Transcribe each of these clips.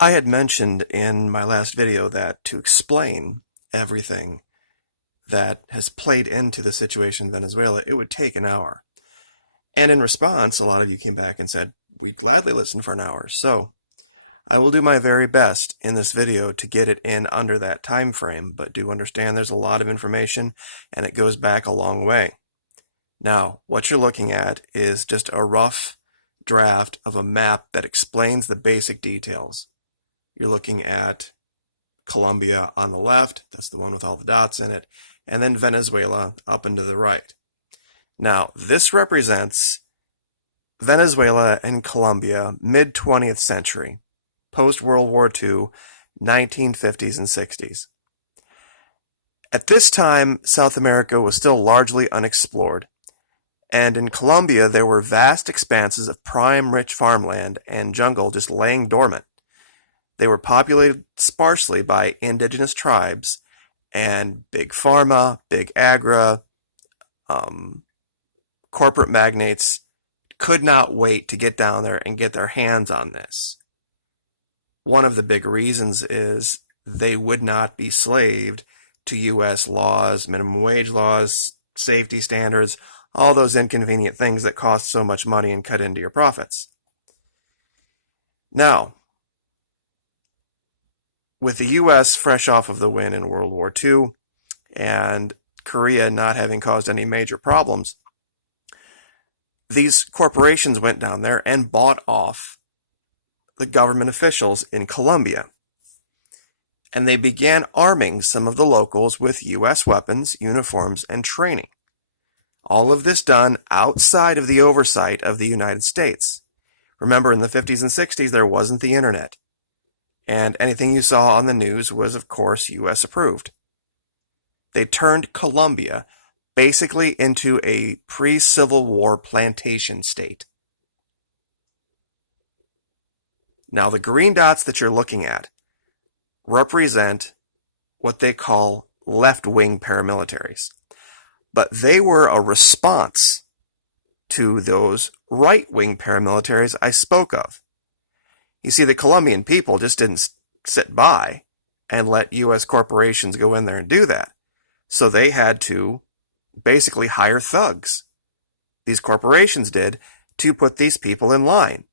I had mentioned in my last video that to explain everything that has played into the situation in Venezuela, it would take an hour. And in response, a lot of you came back and said, we'd gladly listen for an hour. So I will do my very best in this video to get it in under that time frame, but do understand there's a lot of information and it goes back a long way. Now, what you're looking at is just a rough draft of a map that explains the basic details. You're looking at Colombia on the left, that's the one with all the dots in it, and then Venezuela up and to the right. Now, this represents Venezuela and Colombia mid-20th century, post-World War II, 1950s and 60s. At this time, South America was still largely unexplored, and in Colombia there were vast expanses of prime rich farmland and jungle just laying dormant. They were populated sparsely by indigenous tribes, and big pharma, big agri, corporate magnates could not wait to get down there and get their hands on this. One of the big reasons is they would not be slaved to U.S. laws, minimum wage laws, safety standards, all those inconvenient things that cost so much money and cut into your profits. Now, with the U.S. fresh off of the win in World War II and Korea not having caused any major problems, these corporations went down there and bought off the government officials in Colombia. And they began arming some of the locals with U.S. weapons, uniforms, and training. All of this done outside of the oversight of the United States. Remember, in the 50s and 60s, there wasn't the internet. And anything you saw on the news was, of course, U.S. approved. They turned Colombia basically into a pre-Civil War plantation state. Now, the green dots that you're looking at represent what they call left-wing paramilitaries. But they were a response to those right-wing paramilitaries I spoke of. You see, the Colombian people just didn't sit by and let U.S. corporations go in there and do that. So they had to basically hire thugs. These corporations did, to put these people in line.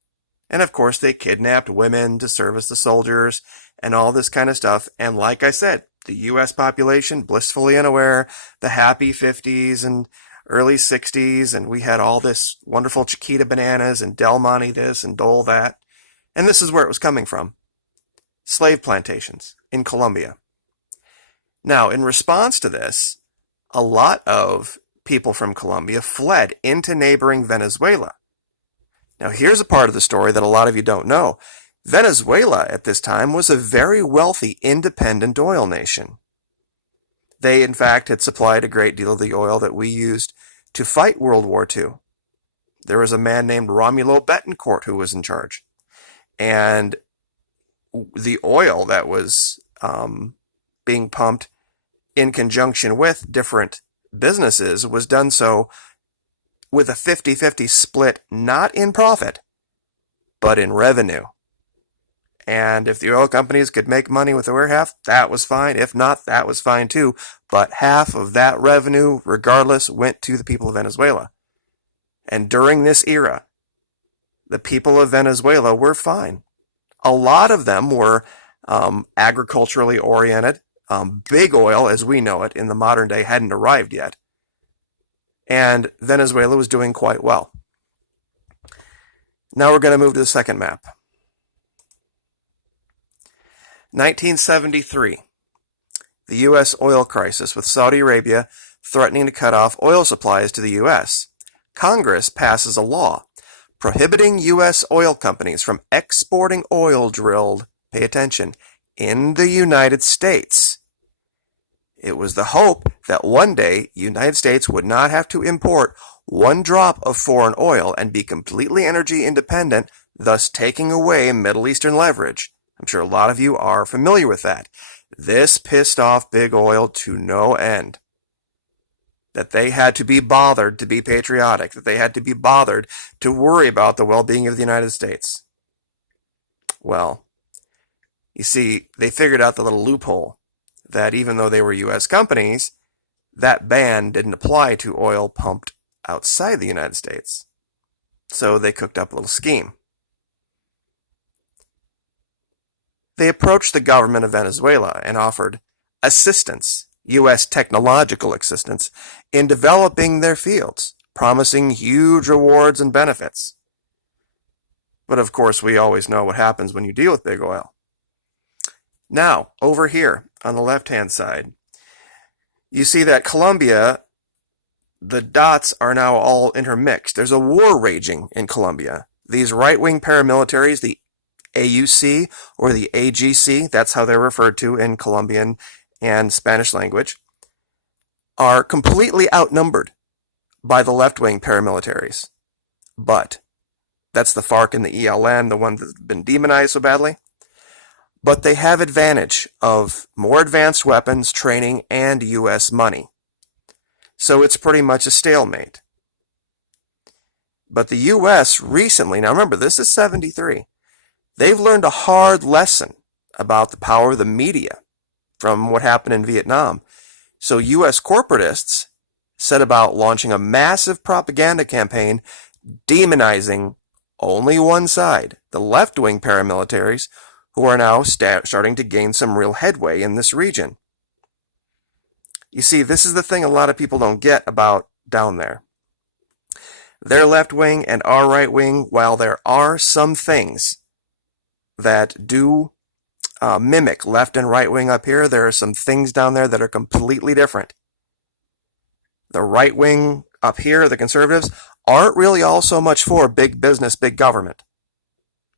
And of course, they kidnapped women to service the soldiers and all this kind of stuff. And like I said, the U.S. population, blissfully unaware, the happy 50s and early 60s, and we had all this wonderful Chiquita bananas and Del Monte this and Dole that. And this is where it was coming from. Slave plantations in Colombia. Now, in response to this, a lot of people from Colombia fled into neighboring Venezuela. Now, here's a part of the story that a lot of you don't know. Venezuela at this time was a very wealthy, independent oil nation. They, in fact, had supplied a great deal of the oil that we used to fight World War II. There was a man named Romulo Betancourt who was in charge. And the oil that was being pumped in conjunction with different businesses was done so with a 50-50 split, not in profit, but in revenue. And if the oil companies could make money with the other half, that was fine. If not, that was fine too. But half of that revenue, regardless, went to the people of Venezuela. And during this era, the people of Venezuela were fine. A lot of them were agriculturally oriented. Big oil, as we know it in the modern day, hadn't arrived yet. And Venezuela was doing quite well. Now we're going to move to the second map. 1973. The U.S. oil crisis, with Saudi Arabia threatening to cut off oil supplies to the U.S. Congress passes a law prohibiting U.S. oil companies from exporting oil drilled, pay attention, in the United States. It was the hope that one day the United States would not have to import one drop of foreign oil and be completely energy independent, thus taking away Middle Eastern leverage. I'm sure a lot of you are familiar with that. This pissed off big oil to no end. That they had to be bothered to be patriotic, that they had to be bothered to worry about the well-being of the United States. Well, You see, they figured out the little loophole that even though they were U.S. companies, that ban didn't apply to oil pumped outside the United States. So they cooked up a little scheme. They approached the government of Venezuela and offered assistance, U.S. technological assistance, in developing their fields, promising huge rewards and benefits. But of course, we always know what happens when you deal with big oil. Now, over here on the left-hand side, you see that Colombia, the dots are now all intermixed. There's a war raging in Colombia. These right-wing paramilitaries, the AUC or the AGC, that's how they're referred to in Colombian and Spanish language, are completely outnumbered by the left-wing paramilitaries. But that's the FARC and the ELN, the ones that have been demonized so badly. But they have advantage of more advanced weapons, training, and U.S. money. So it's pretty much a stalemate. But the U.S. recently, now remember, this is 73, they've learned a hard lesson about the power of the media from what happened in Vietnam. So U.S. corporatists set about launching a massive propaganda campaign demonizing only one side, the left-wing paramilitaries, who are now starting to gain some real headway in this region. You see, this is the thing a lot of people don't get about down there. Their left wing and our right wing, while there are some things that do mimic left and right wing up here, there are some things down there that are completely different. The right wing up here, the conservatives, aren't really all so much for big business, big government.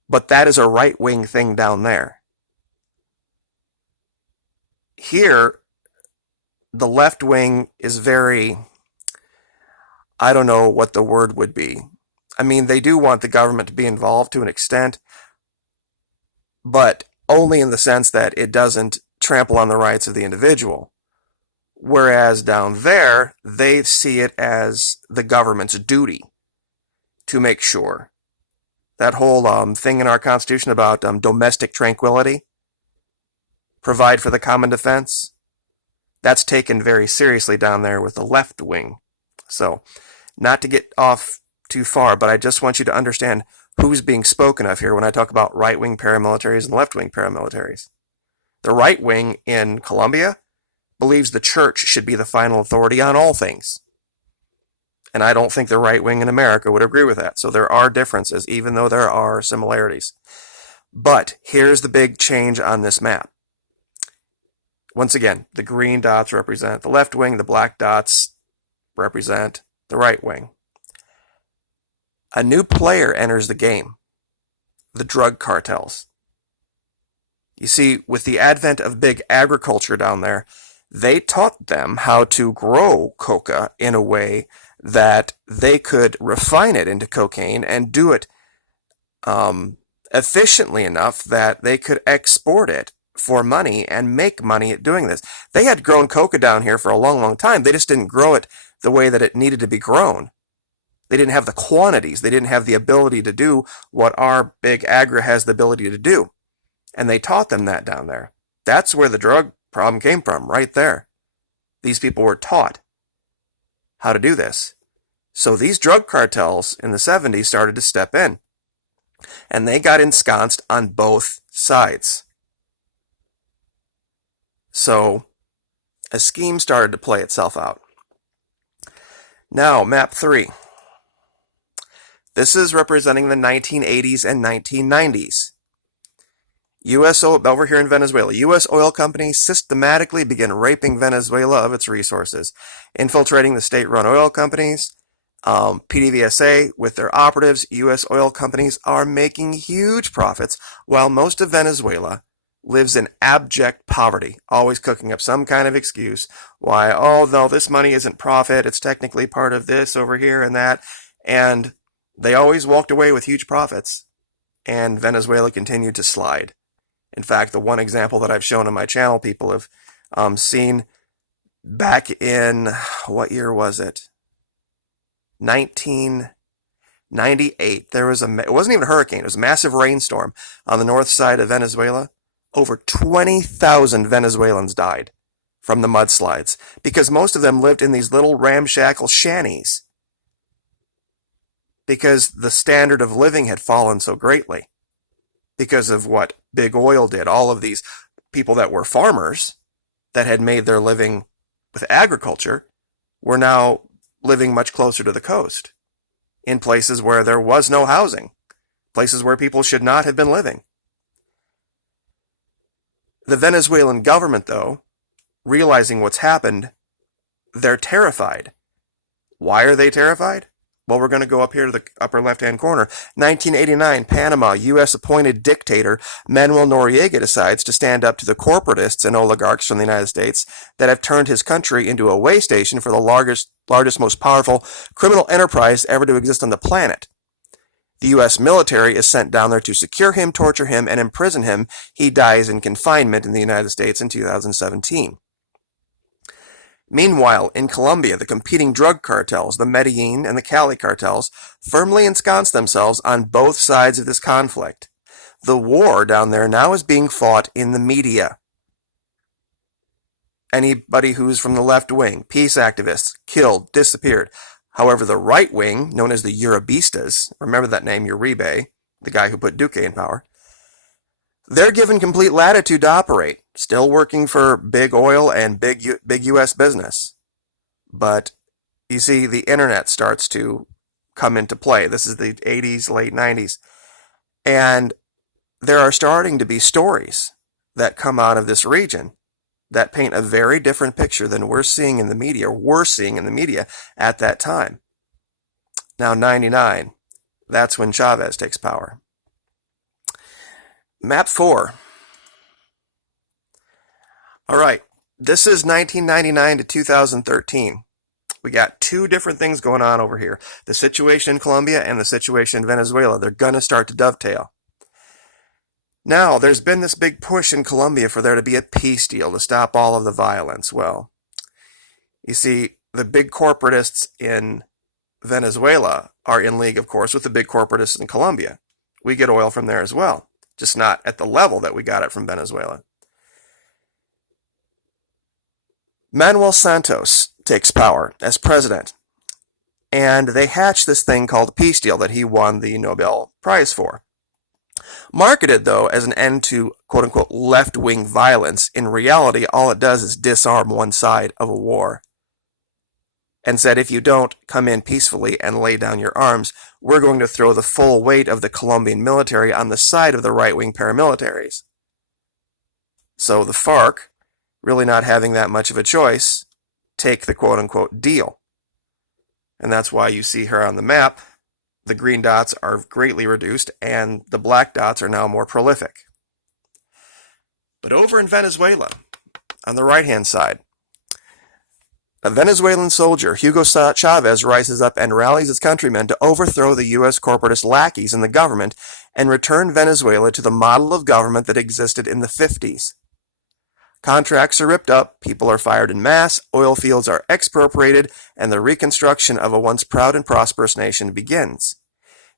But that is a right-wing thing down there. Here, the left wing is very, I don't know what the word would be. I mean, they do want the government to be involved to an extent, but only in the sense that it doesn't trample on the rights of the individual. Whereas down there, they see it as the government's duty to make sure. That whole thing in our Constitution about domestic tranquility, provide for the common defense, that's taken very seriously down there with the left wing. So, not to get off too far, but I just want you to understand who's being spoken of here when I talk about right-wing paramilitaries and left-wing paramilitaries. The right wing in Colombia believes the church should be the final authority on all things. And I don't think the right wing in America would agree with that. So there are differences, even though there are similarities. But here's the big change on this map. Once again, the green dots represent the left wing, the black dots represent the right wing. A new player enters the game, the drug cartels. You see, with the advent of big agriculture down there, they taught them how to grow coca in a way that they could refine it into cocaine and do it efficiently enough that they could export it for money and make money at doing this. They had grown coca down here for a long, long time. They just didn't grow it the way that it needed to be grown. They didn't have the quantities. They didn't have the ability to do what our big agri has the ability to do. And they taught them that down there. That's where the drug problem came from, right there. These people were taught how to do this. So these drug cartels in the 70s started to step in. And they got ensconced on both sides. So a scheme started to play itself out. Now, map 3. This is representing the 1980s and 1990s. U.S. oil, over here in Venezuela, U.S. oil companies systematically begin raping Venezuela of its resources, infiltrating the state-run oil companies. PDVSA, with their operatives, U.S. oil companies are making huge profits, while most of Venezuela lives in abject poverty, always cooking up some kind of excuse why, oh, no, this money isn't profit, it's technically part of this over here and that, and they always walked away with huge profits, and Venezuela continued to slide. In fact, the one example that I've shown on my channel, people have seen back in, what year was it? 1998. There was it wasn't even a hurricane, it was a massive rainstorm on the north side of Venezuela. over 20,000 Venezuelans died from the mudslides because most of them lived in these little ramshackle shanties because the standard of living had fallen so greatly because of what big oil did. All of these people that were farmers that had made their living with agriculture were now living much closer to the coast in places where there was no housing, places where people should not have been living. The Venezuelan government, though, realizing what's happened, they're terrified. Why are they terrified? Well, we're going to go up here to the upper left-hand corner. 1989, Panama, U.S. appointed dictator Manuel Noriega decides to stand up to the corporatists and oligarchs from the United States that have turned his country into a way station for the largest, most powerful criminal enterprise ever to exist on the planet. The U.S. military is sent down there to secure him, torture him, and imprison him. He dies in confinement in the United States in 2017. Meanwhile, in Colombia, the competing drug cartels, the Medellin and the Cali cartels, firmly ensconce themselves on both sides of this conflict. The war down there now is being fought in the media. Anybody who's from the left wing, peace activists, killed, disappeared. However, the right wing, known as the Uribistas, remember that name, Uribe, the guy who put Duque in power, they're given complete latitude to operate, still working for big oil and big U.S. business. But you see, the internet starts to come into play. This is the 80s, late 90s. And there are starting to be stories that come out of this region that paint a very different picture than we're seeing in the media at that time. Now, 99, that's when Chavez takes power. Map 4. All right, this is 1999 to 2013. We got two different things going on over here. The situation in Colombia and the situation in Venezuela. They're going to start to dovetail. Now, there's been this big push in Colombia for there to be a peace deal to stop all of the violence. Well, you see, the big corporatists in Venezuela are in league, of course, with the big corporatists in Colombia. We get oil from there as well, just not at the level that we got it from Venezuela. Manuel Santos takes power as president, and they hatch this thing called the peace deal that he won the Nobel Prize for. Marketed, though, as an end to quote-unquote left-wing violence, in reality, all it does is disarm one side of a war. And said, if you don't come in peacefully and lay down your arms, we're going to throw the full weight of the Colombian military on the side of the right-wing paramilitaries. So the FARC, really not having that much of a choice, take the quote-unquote deal. And that's why you see here on the map, the green dots are greatly reduced, and the black dots are now more prolific. But over in Venezuela, on the right-hand side, a Venezuelan soldier, Hugo Chavez, rises up and rallies his countrymen to overthrow the U.S. corporatist lackeys in the government and return Venezuela to the model of government that existed in the 50s. Contracts are ripped up, people are fired in mass, oil fields are expropriated, and the reconstruction of a once proud and prosperous nation begins.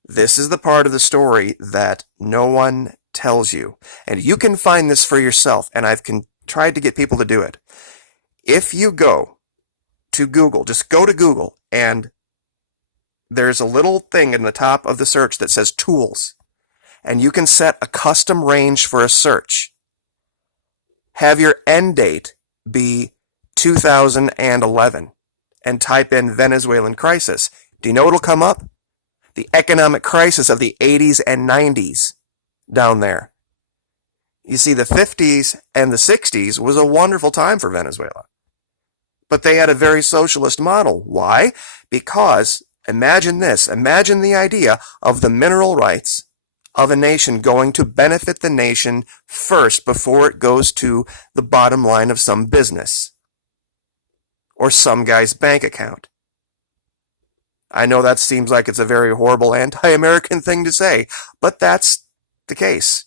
This is the part of the story that no one tells you. And you can find this for yourself, and I've tried to get people to do it. If you go to Google, just go to Google, and there's a little thing in the top of the search that says tools, and you can set a custom range for a search. Have your end date be 2011 and type in Venezuelan crisis. Do you know what'll come up? The economic crisis of the 80s and 90s down there. You see, the 50s and the 60s was a wonderful time for Venezuela. But they had a very socialist model. Why? Because, imagine this, imagine the idea of the mineral rights of a nation going to benefit the nation first before it goes to the bottom line of some business or some guy's bank account. I know that seems like it's a very horrible anti-American thing to say, but that's the case.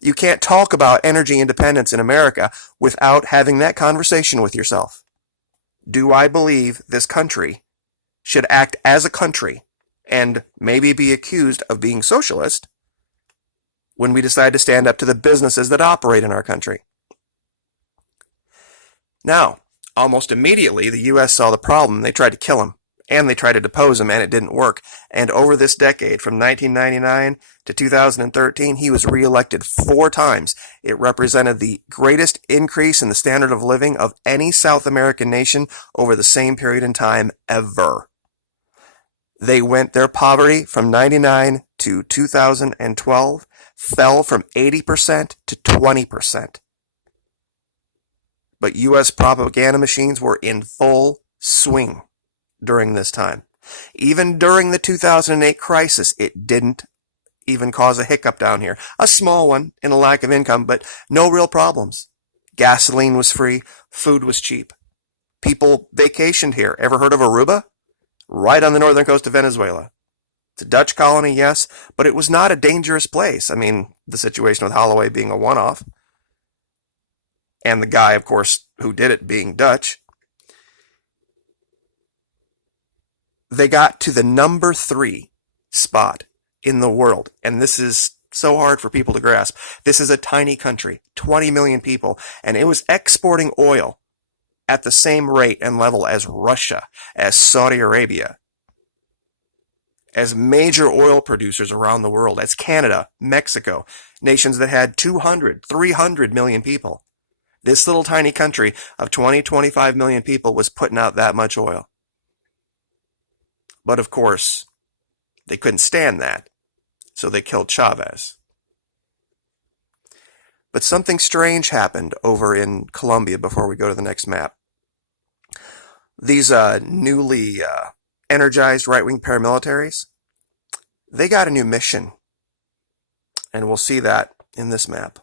You can't talk about energy independence in America without having that conversation with yourself. Do I believe this country should act as a country and maybe be accused of being socialist? when we decide to stand up to the businesses that operate in our country. Now, almost immediately, the U.S. saw the problem. They tried to kill him, and they tried to depose him, and it didn't work. And over this decade, from 1999 to 2013, he was reelected 4 times. It represented the greatest increase in the standard of living of any South American nation over the same period in time ever. Their poverty from 99 to 2012 fell from 80% to 20%. But U.S. propaganda machines were in full swing during this time. Even during the 2008 crisis, it didn't even cause a hiccup down here. A small one in a lack of income, but no real problems. Gasoline was free, food was cheap. People vacationed here. Ever heard of Aruba? Right on the northern coast of Venezuela. It's a Dutch colony, yes, but it was not a dangerous place. I mean, the situation with Holloway being a one-off, and the guy, of course, who did it being Dutch. They got to the number 3 spot in the world, and this is so hard for people to grasp. This is a tiny country, 20 million people, and it was exporting oil at the same rate and level as Russia, as Saudi Arabia, as major oil producers around the world, as Canada, Mexico, nations that had 200, 300 million people. This little tiny country of 20, 25 million people was putting out that much oil. But of course, they couldn't stand that, so they killed Chavez. But something strange happened over in Colombia before we go to the next map. These newly energized right-wing paramilitaries, they got a new mission, and we'll see that in this map.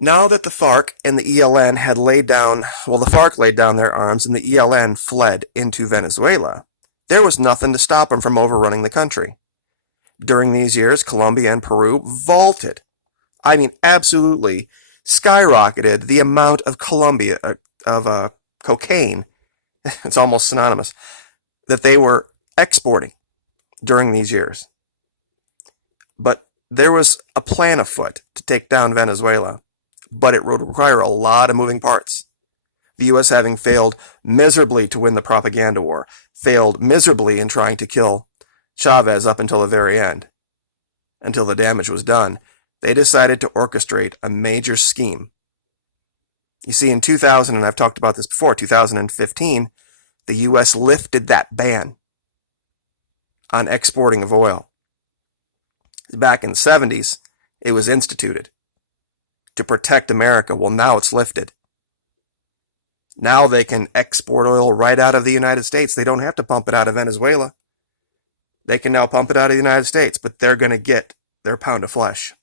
Now that the FARC and the ELN had laid down, well, the FARC laid down their arms and the ELN fled into Venezuela, there was nothing to stop them from overrunning the country. During these years, Colombia and Peru vaulted. I mean, absolutely skyrocketed the amount of cocaine, it's almost synonymous, that they were exporting during these years. But there was a plan afoot to take down Venezuela, but it would require a lot of moving parts. The U.S. having failed miserably to win the propaganda war, failed miserably in trying to kill Chavez up until the very end, until the damage was done, they decided to orchestrate a major scheme. You see, in 2000, and I've talked about this before, 2015, the U.S. lifted that ban on exporting of oil. Back in the 70s, it was instituted to protect America. Well, now it's lifted. Now they can export oil right out of the United States. They don't have to pump it out of Venezuela. They can now pump it out of the United States, but they're going to get their pound of flesh.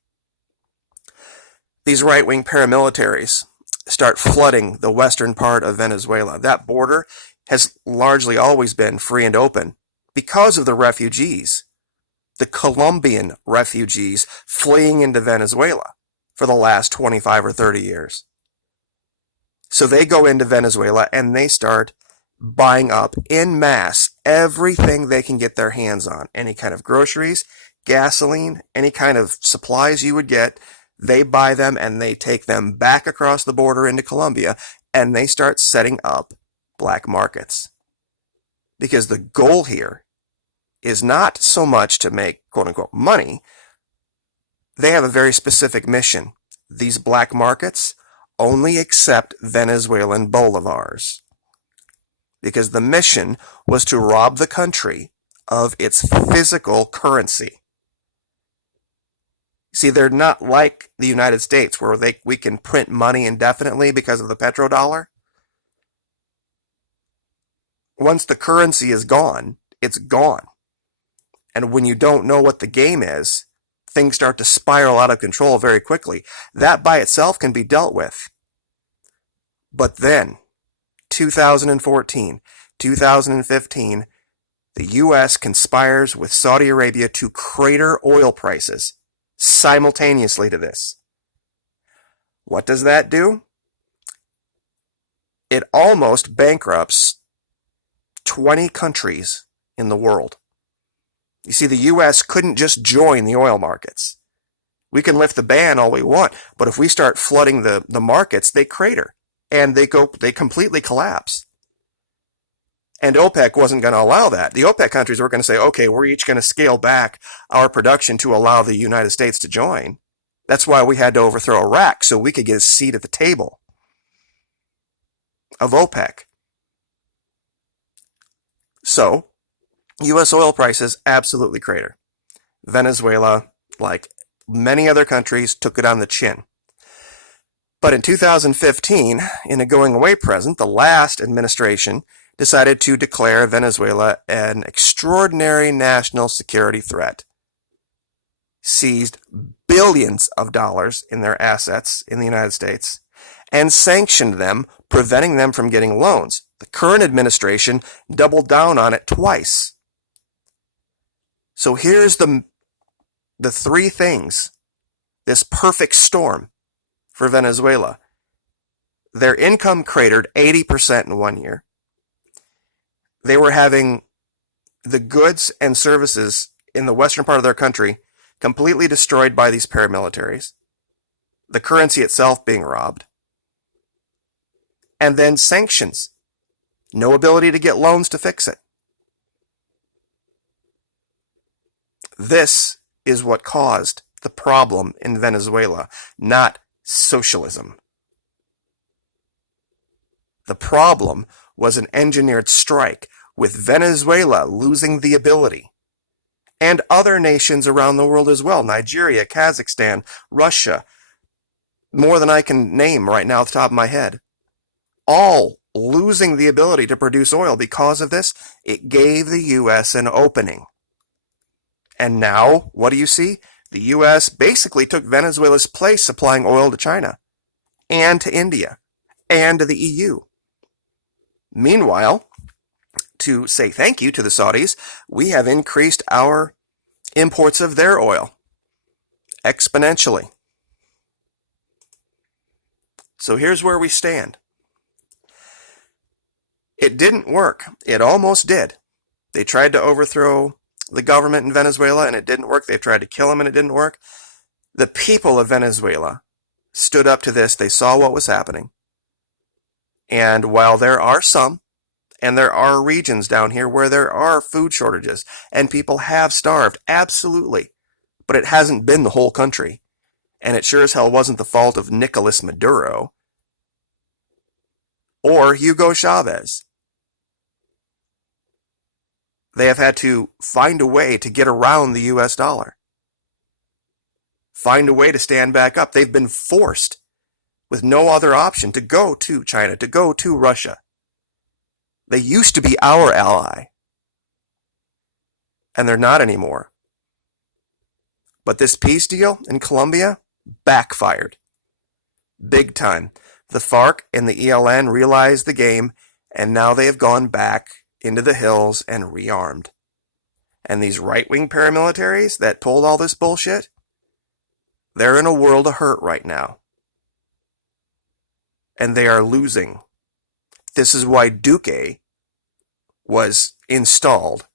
These right-wing paramilitaries start flooding the western part of Venezuela. That border has largely always been free and open because of the refugees, the Colombian refugees fleeing into Venezuela for the last 25 or 30 years. So they go into Venezuela and they start buying up en masse everything they can get their hands on. Any kind of groceries, gasoline, any kind of supplies you would get, they buy them and they take them back across the border into Colombia, and they start setting up black markets. Because the goal here is not so much to make quote-unquote money. They have a very specific mission. These black markets only accept Venezuelan bolivars, because the mission was to rob the country of its physical currency. See, they're not like the United States where we can print money indefinitely because of the petrodollar. Once the currency is gone, it's gone. And when you don't know what the game is, things start to spiral out of control very quickly. That by itself can be dealt with. But then, 2014, 2015, the U.S. conspires with Saudi Arabia to crater oil prices simultaneously to this. What does that do? It almost bankrupts 20 countries in the world. You see, the U.S. couldn't just join the oil markets. We can lift the ban all we want, but if we start flooding the markets, they crater and they completely collapse. And OPEC wasn't going to allow that. The OPEC countries were going to say, okay, we're each going to scale back our production to allow the United States to join. That's why we had to overthrow Iraq, so we could get a seat at the table of OPEC. So, U.S. oil prices absolutely crater. Venezuela, like many other countries, took it on the chin. But in 2015, in a going away present, the last administration decided to declare Venezuela an extraordinary national security threat, seized billions of dollars in their assets in the United States, and sanctioned them, preventing them from getting loans. The current administration doubled down on it twice. So here's the three things, this perfect storm for Venezuela. Their income cratered 80% in 1 year. They were having the goods and services in the western part of their country completely destroyed by these paramilitaries. The currency itself being robbed. And then sanctions. No ability to get loans to fix it. This is what caused the problem in Venezuela, not socialism. The problem was an engineered strike, with Venezuela losing the ability. And other nations around the world as well, Nigeria, Kazakhstan, Russia, more than I can name right now off the top of my head, all losing the ability to produce oil because of this. It gave the U.S. an opening. And now, what do you see? The U.S. basically took Venezuela's place supplying oil to China, and to India, and to the EU. Meanwhile, to say thank you to the Saudis, we have increased our imports of their oil exponentially. So here's where we stand. It didn't work. It almost did. They tried to overthrow the government in Venezuela and it didn't work. They tried to kill him and it didn't work. The people of Venezuela stood up to this. They saw what was happening. And while there are some, and there are regions down here where there are food shortages and people have starved, absolutely. But it hasn't been the whole country. And it sure as hell wasn't the fault of Nicolas Maduro or Hugo Chavez. They have had to find a way to get around the US dollar. Find a way to stand back up. They've been forced, with no other option, to go to China, to go to Russia. They used to be our ally, and they're not anymore. But this peace deal in Colombia backfired. Big time. The FARC and the ELN realized the game, and now they have gone back into the hills and rearmed. And these right-wing paramilitaries that pulled all this bullshit, they're in a world of hurt right now. And they are losing. This is why Duque was installed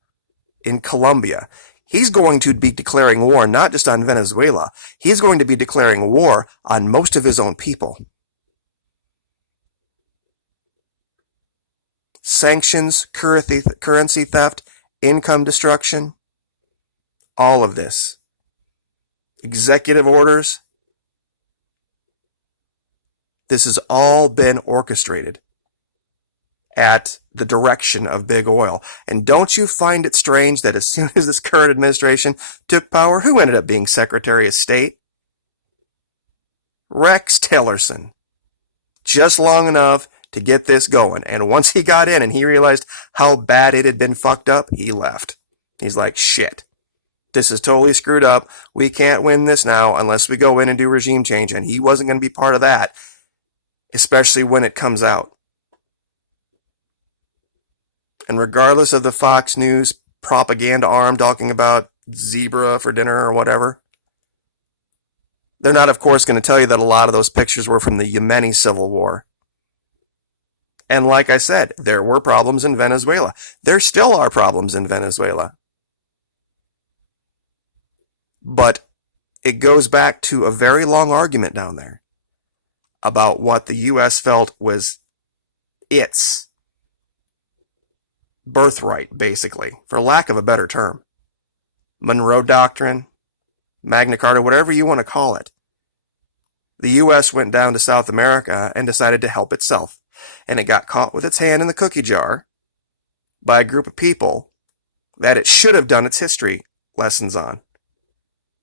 in Colombia. He's going to be declaring war not just on Venezuela. He's going to be declaring war on most of his own people. Sanctions, currency theft, income destruction, all of this. Executive orders. This has all been orchestrated at the direction of big oil. And don't you find it strange that as soon as this current administration took power, who ended up being Secretary of State? Rex Tillerson. Just long enough to get this going. And once he got in and he realized how bad it had been fucked up, he left. He's like, shit. This is totally screwed up. We can't win this now unless we go in and do regime change. And he wasn't going to be part of that, especially when it comes out. And regardless of the Fox News propaganda arm talking about zebra for dinner or whatever, they're not, of course, going to tell you that a lot of those pictures were from the Yemeni civil war. And like I said, there were problems in Venezuela. There still are problems in Venezuela. But it goes back to a very long argument down there about what the U.S. felt was its birthright, basically, for lack of a better term. Monroe Doctrine, Magna Carta, whatever you want to call it. The U.S. went down to South America and decided to help itself. And it got caught with its hand in the cookie jar by a group of people that it should have done its history lessons on.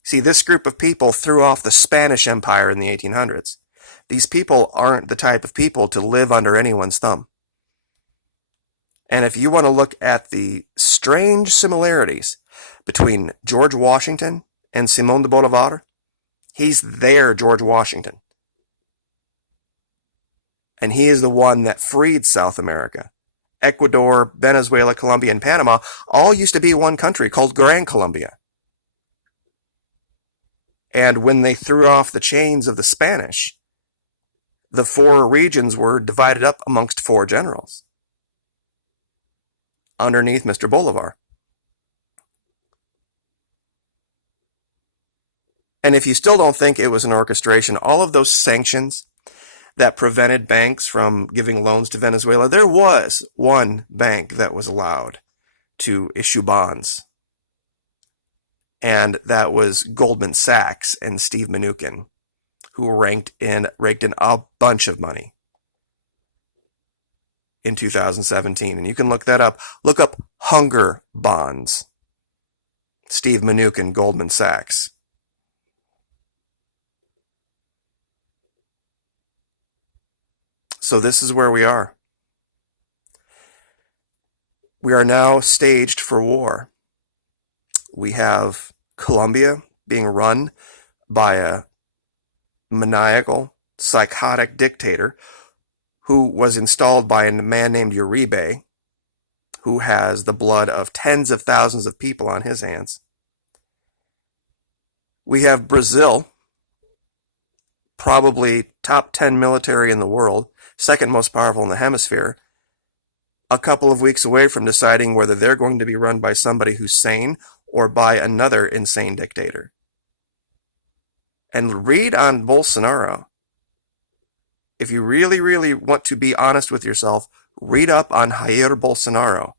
See, this group of people threw off the Spanish Empire in the 1800s. These people aren't the type of people to live under anyone's thumb. And if you want to look at the strange similarities between George Washington and Simón de Bolivar, he's their George Washington. And he is the one that freed South America. Ecuador, Venezuela, Colombia, and Panama all used to be one country called Gran Colombia. And when they threw off the chains of the Spanish, the 4 regions were divided up amongst 4 generals underneath Mr. Bolivar. And if you still don't think it was an orchestration, all of those sanctions that prevented banks from giving loans to Venezuela, there was one bank that was allowed to issue bonds. And that was Goldman Sachs and Steve Mnuchin, who raked in a bunch of money in 2017. And you can look that up. Look up hunger bonds. Steve Mnuchin, Goldman Sachs. So this is where we are. We are now staged for war. We have Colombia being run by a maniacal, psychotic dictator who was installed by a man named Uribe, who has the blood of tens of thousands of people on his hands. We have Brazil, probably top 10 military in the world, second most powerful in the hemisphere, a couple of weeks away from deciding whether they're going to be run by somebody who's sane or by another insane dictator. And read on Bolsonaro. If you really, really want to be honest with yourself, read up on Jair Bolsonaro.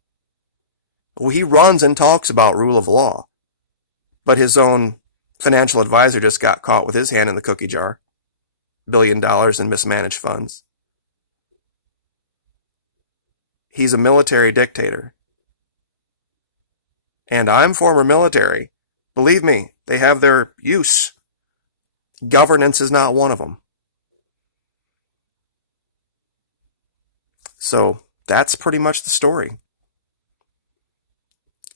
Well, he runs and talks about rule of law, but his own financial advisor just got caught with his hand in the cookie jar. $1 billion in mismanaged funds. He's a military dictator. And I'm former military. Believe me, they have their use. Governance is not one of them. So that's pretty much the story.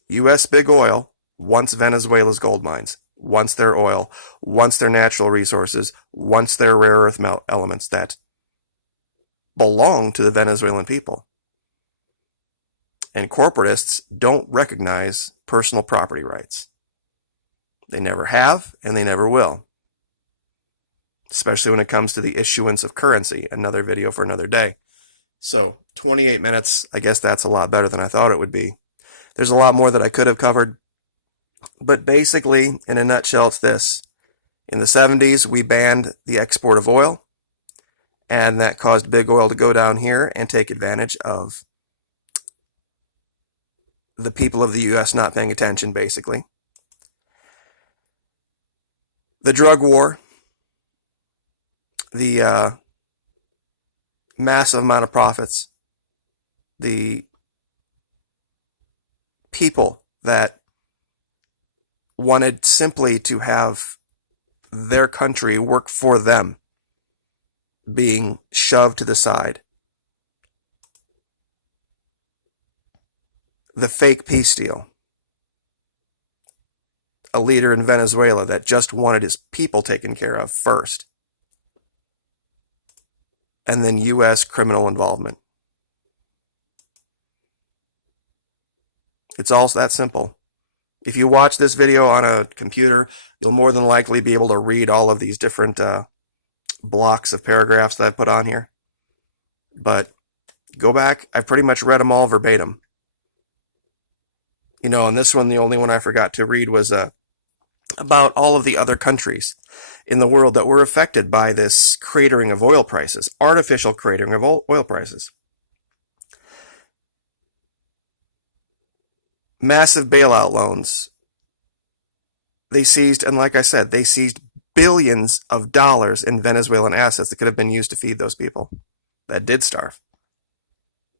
U.S. big oil wants Venezuela's gold mines, wants their oil, wants their natural resources, wants their rare earth elements that belong to the Venezuelan people. And corporatists don't recognize personal property rights. They never have, and they never will. Especially when it comes to the issuance of currency. Another video for another day. So, 28 minutes, I guess that's a lot better than I thought it would be. There's a lot more that I could have covered. But basically, in a nutshell, it's this. In the 70s, we banned the export of oil. And that caused big oil to go down here and take advantage of the people of the U.S. not paying attention, basically. The drug war, the massive amount of profits, the people that wanted simply to have their country work for them being shoved to the side. The fake peace deal. A leader in Venezuela that just wanted his people taken care of first. And then U.S. criminal involvement. It's all that simple. If you watch this video on a computer, you'll more than likely be able to read all of these different blocks of paragraphs that I've put on here. But go back. I've pretty much read them all verbatim. You know, and this one, the only one I forgot to read was about all of the other countries in the world that were affected by this cratering of oil prices, artificial cratering of oil prices. Massive bailout loans. They seized, and like I said, they seized billions of dollars in Venezuelan assets that could have been used to feed those people that did starve.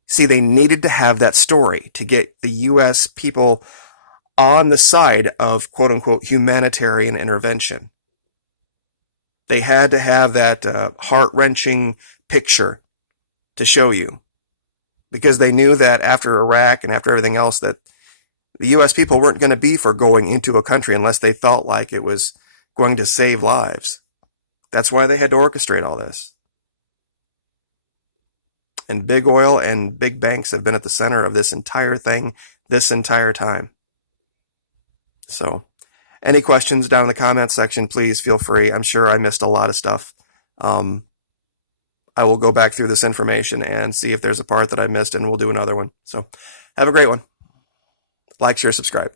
See, they needed to have that story to get the U.S. people on the side of quote unquote humanitarian intervention. They had to have that heart-wrenching picture to show you, because they knew that after Iraq and after everything else that the U.S. people weren't going to be for going into a country unless they felt like it was going to save lives. That's why they had to orchestrate all this. And big oil and big banks have been at the center of this entire thing this entire time. So, any questions down in the comments section, please feel free. I'm sure I missed a lot of stuff. I will go back through this information and see if there's a part that I missed, and we'll do another one. So, have a great one. Like, share, subscribe.